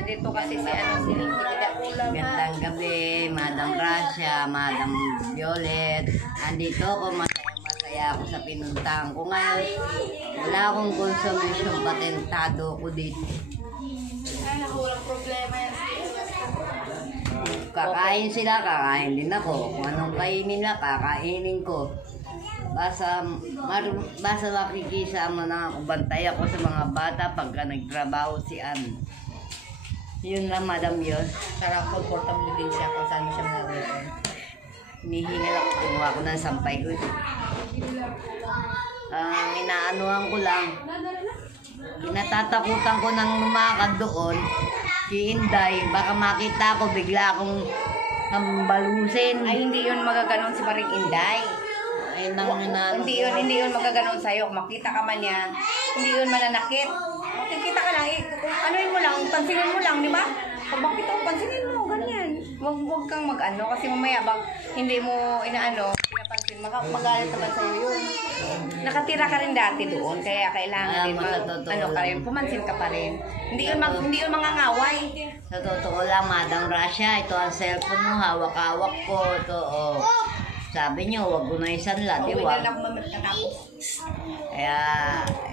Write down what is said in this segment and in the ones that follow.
Andito kasi si ano si Gandang gabi, Madam Gracia, Madam Violet. Andito ako, masaya ako sa pinuntahan ko ngayon. Wala akong consumption, patentado ko dito. ay walang problema yan. Kakain sila, kakain din ako. Kung anong kainin nila, kakainin ko. Basta makikisama na ako, bantay ako sa mga bata pagka nagtrabaho si Ann. Yun lang, Madam, yun. Para comfortable din siya kung saan mo siya malawin. Hinihingal ako, kinuha ko ng sampay ko. Inaanuhan ko lang. Kinatatakutan ko nang lumakad doon. Si Inday, baka makita ko, bigla akong balusin. Ay, hindi yun magaganon si Maring Inday. Ay, Hindi yun magaganon sa'yo. Kung makita ka man yan, hindi yun mananakit. Makikita ka lang, anuin mo lang, pansinin mo lang, di ba? Pag makita mo, pansinin mo, ganyan. Huwag kang mag-ano, kasi mamaya, bang hindi mo inaano, pinapansin, magalit naman sa'yo yun. Nakatira ka rin dati doon, kaya kailangan din ka rin, pumansin ka pa rin. Hindi yun mangangaway. Sa totoo lang, Madam Gracia, ito ang cellphone mo, hawak-hawak ko. Ito, oh. Sabi niyo, wag ko na isanla, di wag. Kaya,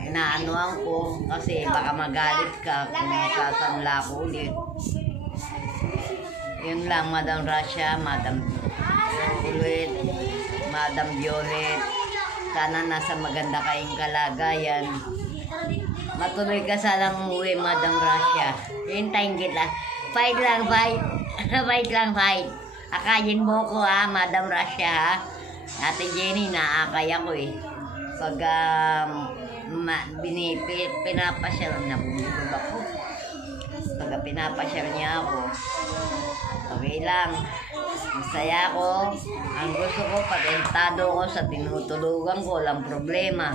inaanuhan ko, kasi baka magalit ka kung sasanla ko ulit. Yun lang, Madam Gracia, Madam Violet, Madam Violet. Sana nasa maganda kayong kalagayan. Matuloy ka sanang uwi, Madam Gracia. Hintayin kita. Fight lang, fight. Fight lang, fight. Akayin mo ko ha, Madam Gracia ha. Ate Jenny, naakay ako eh. Pag pinapasyal na bumibog ako. Pag pinapasyal niya ako, okay lang. Masaya ako. Ang gusto ko, patentado ko sa tinutulugan ko, walang problema.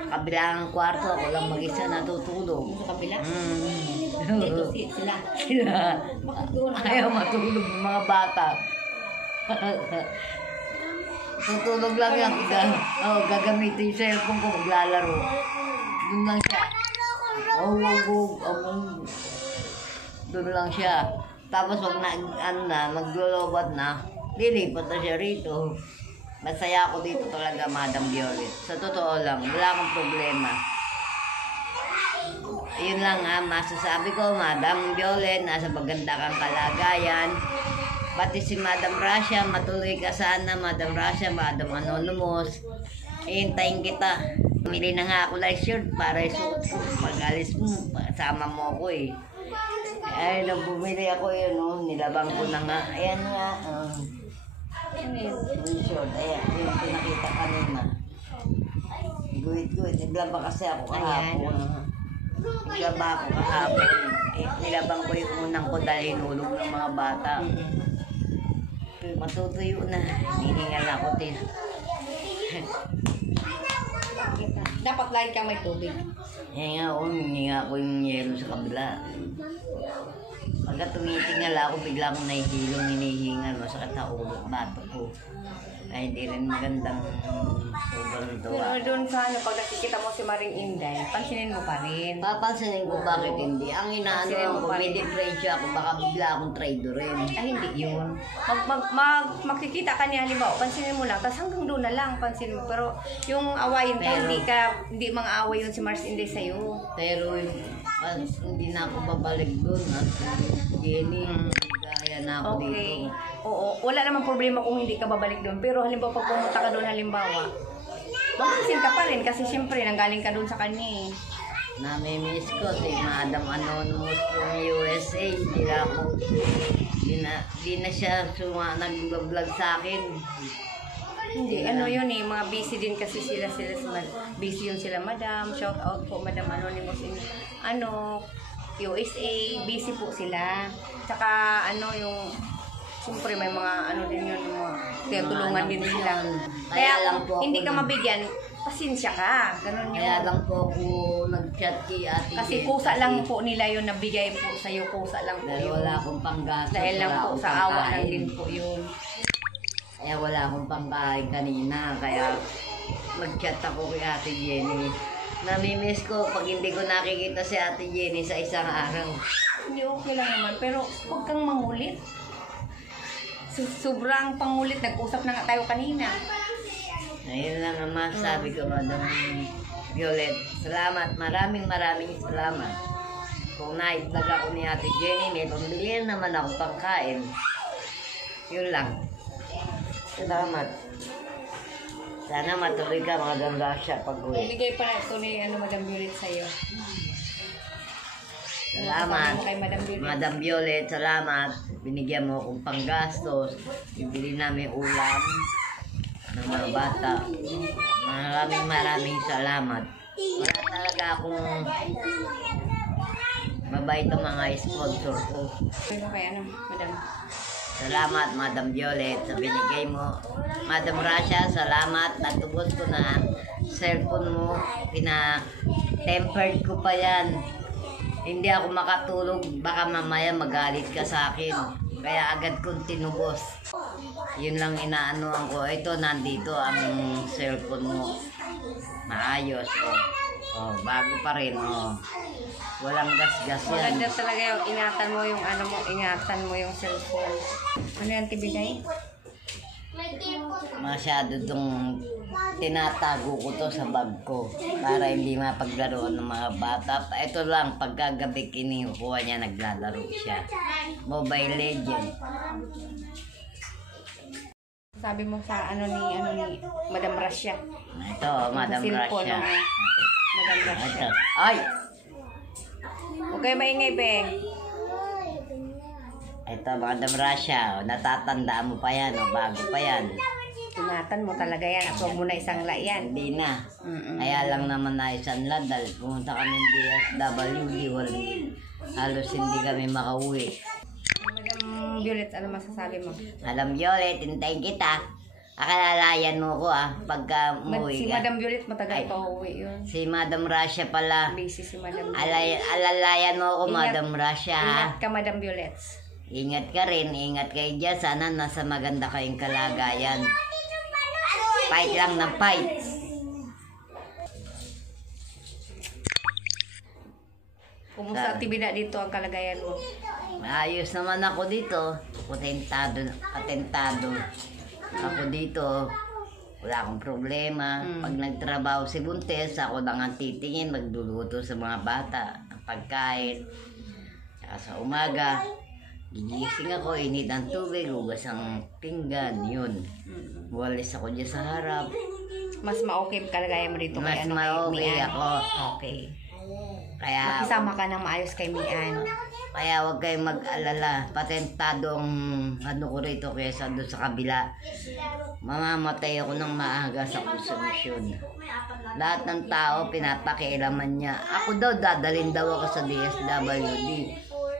Kabilang kwarto, ako lang mag-isa natutulog. Sa kabila? Dito sila. Ayaw matulog ng mga bata. Tutulog lang yan. Gagamitin yung cellphone ko, maglalaro. Doon lang siya. Doon lang siya. Tapos pag maglulobot na, lilipat na siya rito. Masaya ako dito talaga, Madam Violet. Sa totoo lang, wala akong problema. Yun lang ha, masasabi ko, Madam Violet, nasa maganda kang kalagayan. Pati si Madam Gracia, matuloy ka sana, Madam Gracia, Madam Anonymous. Hintayin kita. Pumili na nga ako like shirt para isuot ko. Pag-alis mo, sama mo ako eh. Ay, nung bumili ako yun, oh, nilabang ko na nga. Ayan nga, short, ayan, yung pinakita kanina. Guhit-guhit, naglaba kasi ako kahapon. Naglaba ako kahapon. Nilabang ko yung unang ko dahil hinulog ng mga bata. Matutuyo na, hihingal ako din. Dapat lagi kang may tubig. Hihinga ko yung yelo sa kabila. Pagka tumitingal ako, bigla akong nahihilong, hinihingal, masakit sa ulo, bato ko. Ay, hindi rin magandang sobrang tuwa. Pero doon sa pag nakikita mo si Maring Inday, pansinin mo pa rin. Papansinin ko bakit hindi. Ang inaano ko, may diferensya ako, baka bigla akong trader rin. Ay, hindi yun. Makikita ka niya, halimbawa, pansinin mo lang, tapos hanggang doon na lang, pansinin mo. Pero yung awayin ka, hindi mga away yun si Mars Inday sa'yo. Pero hindi na ako babalik doon. At Jenny, gaya na ako dito. Oo, wala namang problema kung hindi ka babalik doon. Pero halimbawa, pag pumunta ka doon, halimbawa, mapansin ka pa rin kasi siyempre, nanggaling ka doon sa kanya eh. Namimiss ko si Madam Anonymous from USA. Di na siya nag-vlog sa akin. Hindi, ano yun eh, mga busy din kasi sila busy yun sila, Madam. Shout out po, Madam Anonymous in, USA, busy po sila. Tsaka, yung, siyempre may mga, din yun, kaya tulungan din sila. Kaya hindi ka mabigyan, pasensya ka. Ganun yun. Kaya lang po ako nag-chat kay Ate Kasi kusa lang po nila yun, nabigay po sa'yo, kusa lang po dahil yun. wala akong panggastos. Dahil lang po sa awa lang din po yun. Kaya wala akong pangkain kanina, kaya mag-chat ako kay Ate Jenny. Namimiss ko pag hindi ko nakikita si Ate Jenny sa isang araw. Hindi okay lang naman. Pero huwag kang mangulit. Sobrang pangulit. Nag-usap na nga tayo kanina. Ayun lang ang masabi ko, Madam Violet. Salamat. Maraming salamat. Kung na-vlog ako ni Ate Jenny, may pambilyan naman ako pangkain. Yun lang. Salamat. Sana matuloy ka, Madam Rasha, pag-uwi. Ibigay pa na ito ni Madam Violet sa'yo. Salamat. Kay Madam Violet. Madam Violet, salamat. Binigyan mo akong panggastos. Bibili namin ulam ng mga bata. Maraming salamat. Wala talaga akong mabait ang mga sponsor ko. Pero kay Madam. Salamat, Madam Violet, sa binigay mo. Madam Rasha, salamat. Natubos ko na cellphone mo. Pina-tempered ko pa yan. Hindi ako makatulog. Baka mamaya magalit ka sa akin. Kaya agad kong tinubos. Yun lang inaanoan ko. Ito, nandito ang cellphone mo. Maayos. Oh, bago pa rin. Oh. Walang gas-gas yan. Maganda talaga yung ingatan mo yung cellphone. Ano yan, Tibinay? Masyado itong tinatago ko to sa bag ko para hindi mapaglaruan ng mga bata. Ito lang, pagkagabi kinukuha niya, naglalaro siya. Mobile Legend. Sabi mo sa ni Madam Rasha. Ito, Madam Cellphone, Rasha. Madam Rasha. Ito. Ay! Huwag kayo maingay, be. Ito, Madam Rasha. Natatandaan mo pa yan, bago pa yan. Ingatan mo talaga yan at huwag mo na isang yan. Hindi na. Kaya lang naman na isang dahil pumunta kami ng DSWD. Halos hindi kami makauwi. Madam Violet, ano masasabi mo? Madam Violet, hintayin kita. Akalalayan mo ko pagka umuwi Si ka. Madam Violet matagal pa uuwi yun. Si Madam Rasha pala. Busy si Madam Violet. Alalayan mo ako, Madam Rasha. Ingat ka, Madam Violet. Ingat ka rin, ingat kayo dyan. Sana nasa maganda kayong kalagayan. Fight lang ng fight. Kumusta tibida dito ang kalagayan mo? Ayos naman ako dito. Atentado. Ako dito. Wala akong problema. Pag nagtrabaho si Buntes, ako lang ang titingin, magluluto sa mga bata. Ang pagkain. Saka sa umaga, gigising ako, init ang tubig, hugas ang pinggan, yun. Walis ako dyan sa harap. Mas ma-okay kalagayan mo dito Mas kay ma-okay Mian. ako. Okay. Kaya, Makisama ka ng maayos kay Mian. kaya huwag kayong mag-alala. Patentadong ano ko rito kaysa doon sa kabila. Mamamatay ako ng maaga sa konsumisyon. Lahat ng tao pinapakialaman niya. Ako daw, dadalhin daw ako sa DSWD.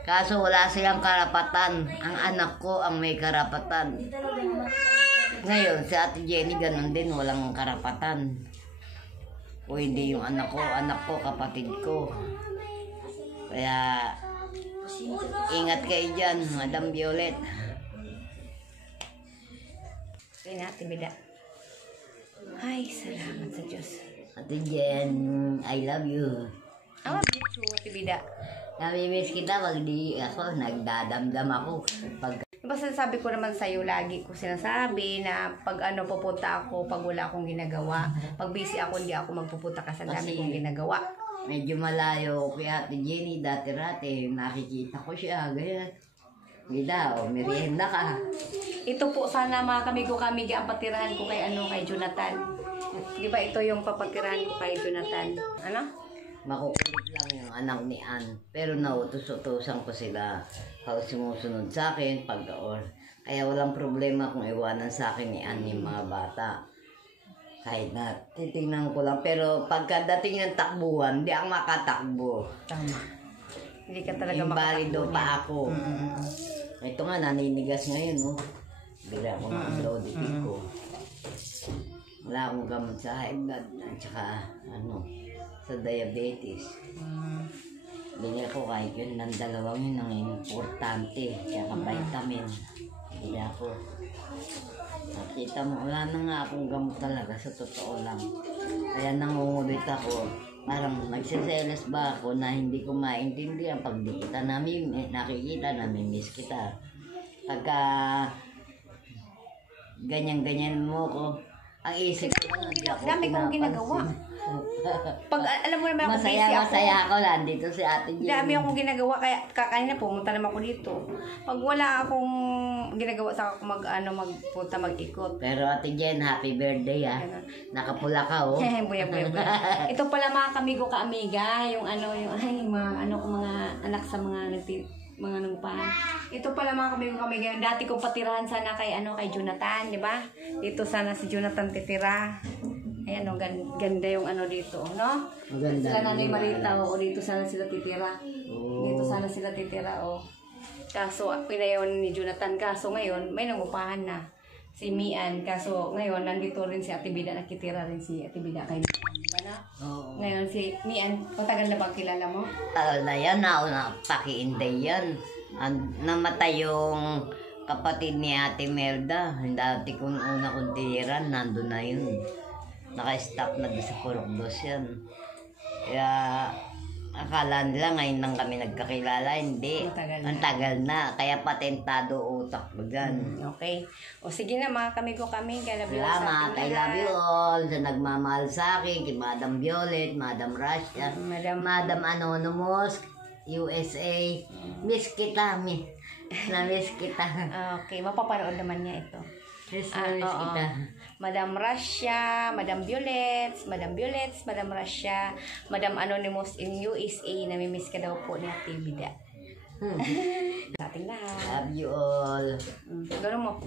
Kaso wala silang karapatan. Ang anak ko ang may karapatan. Ngayon, si Ate Jenny ganun din, walang karapatan. O hindi yung anak ko, kapatid ko. Kaya, ingat kayo dyan, Madam Violet. Kaya na, tibida. Ay, salamat sa Diyos. Ate Jen, I love you. I love you too, tibida. Namimiss kita pag di ako, nagdadamdam ako. Pag Basta sabi ko naman sa'yo, lagi ko sinasabi na pag pupunta ako, pag wala akong ginagawa. Pag busy ako, hindi ako magpupunta kasi ang dami kong ginagawa. medyo malayo kay Ate Jenny, dati-rati, nakikita ko siya, ganyan. Gila, o, merienda ka. Ito po sana mga kami ang patirahan ko kay kay Jonathan. Di ba ito yung papatirahan ko kay Jonathan? Ano? Makukulit lang yung anak ni Ann. Pero nautos-utosan ko sila. Kapag sumusunod sa akin, kaya walang problema kung iwanan sa akin ni Ann yung mga bata. Kahit na titingnan ko lang. Pero pagkadating ng takbuhan, hindi ako makatakbo. Tama. Hindi ka talaga Invalido makatakbo pa niya. ako. Ito nga, naninigas ngayon, no? Bigla ko na-upload ko. Wala akong gamot sa high blood at saka, sa diabetes. Bigla ko kahit yun ng dalawang yun ang importante. Kaya vitamin. Bigla ko. Nakita mo, wala na nga akong gamot talaga sa totoo lang. Kaya nangungulit ako. parang nagsiselos ba ako na hindi ko maintindihan pag di kita namin, nakikita, namimiss kita. Pagka ganyan-ganyan mo ko, ang isip ko na, hindi ako Dami kong ginagawa. Pag alam mo naman ako, busy ako. Masaya ako lang dito si Ate Jenny. Dami akong ginagawa, kaya kakanina pumunta naman ako dito. Pag wala akong ginagawa sa ako magpunta mag-ikot. Pero Ate Jen, happy birthday ah. Nakapula ka oh. Buya. Ito pala mga kamigo ka-amiga, yung mga anak sa mga numpahan. Ito pala mga kamigo ka-amiga, dati kong patirahan sana kay Jonathan, di ba? Dito sana si Jonathan titira. Ayan ganda yung dito, no? Maganda. Sila Nanay Marita, dito sana sila titira. Oh. Dito sana sila titira, Kaso, pinayawan ni Jonathan. Kaso ngayon, may nangupahan na. Si Mian. Kaso ngayon, nandito rin si Ate Bida. Nakitira rin si Ate Bida kay Mian. Diba na? Oo. Ngayon, si Mian, matagal na bang kilala mo? Tagal na yan, nauna pakiinday yan. Namatay yung kapatid ni Ate Merda. Dati kong una kong tiniran, nandun na yun. Naka-stop na doon sa Purokdos yan. Kaya akala nila ngayon lang kami nagkakilala. Hindi. Matagal na. Ang tagal na. Kaya patentado utak ko dyan. Okay. O sige na, mga kamigo kami. I love you all sa Salamat. ating I love lahat. you all sa nagmamahal sa akin. Kay Madam Violet, Madam Russia, Madam Anonymous, USA. Miss kita, na-miss kita. Okay, mapapanood naman niya ito. Miss Oo. kita. Madam Russia, Madam Violets, Madam Russia, Madam Anonymous in USA. Namimiss ka daw po ni Ate Bida. Sa ating lahat. Love you all. Gano'n mo.